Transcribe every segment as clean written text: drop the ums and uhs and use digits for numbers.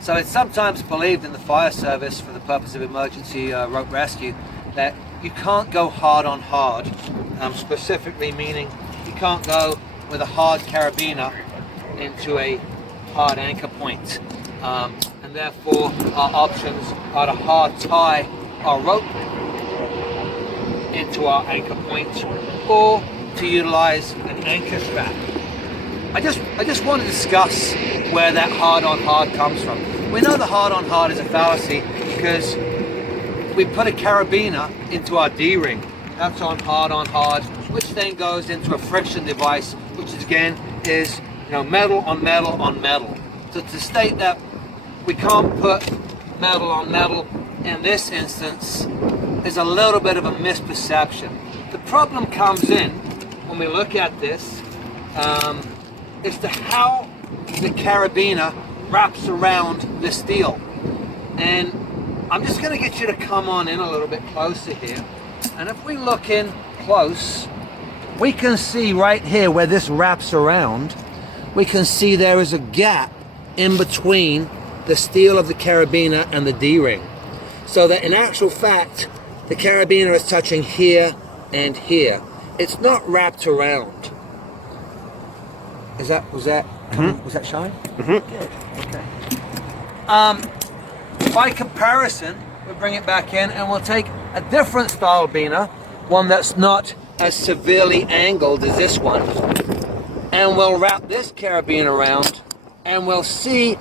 So it's sometimes believed in the fire service for the purpose of emergency rope rescue that you can't go hard on hard, specifically meaning you can't go with a hard carabiner into a hard anchor point. And therefore our options are to hard tie our rope into our anchor point or to utilize an anchor strap. I just want to discuss where that hard on hard comes from. We know the hard on hard is a fallacy because we put a carabiner into our D-ring. That's on hard, which then goes into a friction device, which again is metal on metal on metal. So to state that we can't put metal on metal in this instance is a little bit of a misperception. The problem comes in when we look at this as to how the carabiner wraps around the steel. And I'm just going to get you to come on in a little bit closer here. And if we look in close, we can see right here where this wraps around, we can see there is a gap in between the steel of the carabiner and the D-ring. So that in actual fact, the carabiner is touching here and here. It's not wrapped around. Was that shine? Mm-hmm. Good. Okay. By comparison, we'll bring it back in and we'll take a different style biner, one that's not as severely angled as this one, and we'll wrap this carabiner around, and we'll see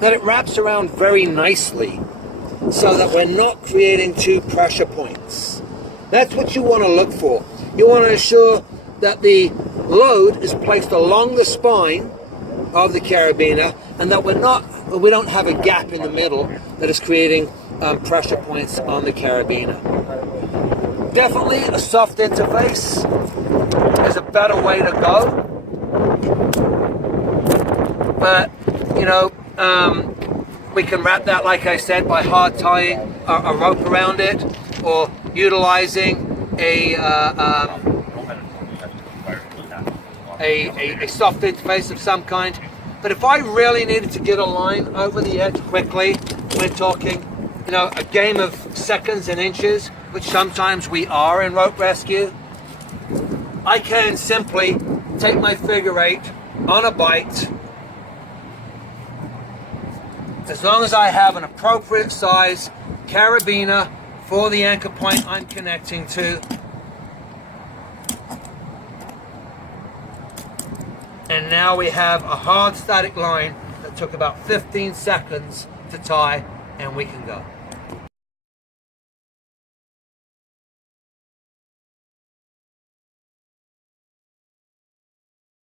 that it wraps around very nicely, so that we're not creating two pressure points. That's what you want to look for. You want to ensure that the load is placed along the spine of the carabiner and that we don't have a gap in the middle that is creating pressure points on the carabiner. Definitely a soft interface is a better way to go, but we can wrap that, like I said, by hard tying a rope around it or utilizing a soft interface of some kind. But if I really needed to get a line over the edge quickly, we're talking, a game of seconds and inches, which sometimes we are in rope rescue, I can simply take my figure eight on a bite. As long as I have an appropriate size carabiner for the anchor point I'm connecting to, and now we have a hard static line that took about 15 seconds to tie, and we can go.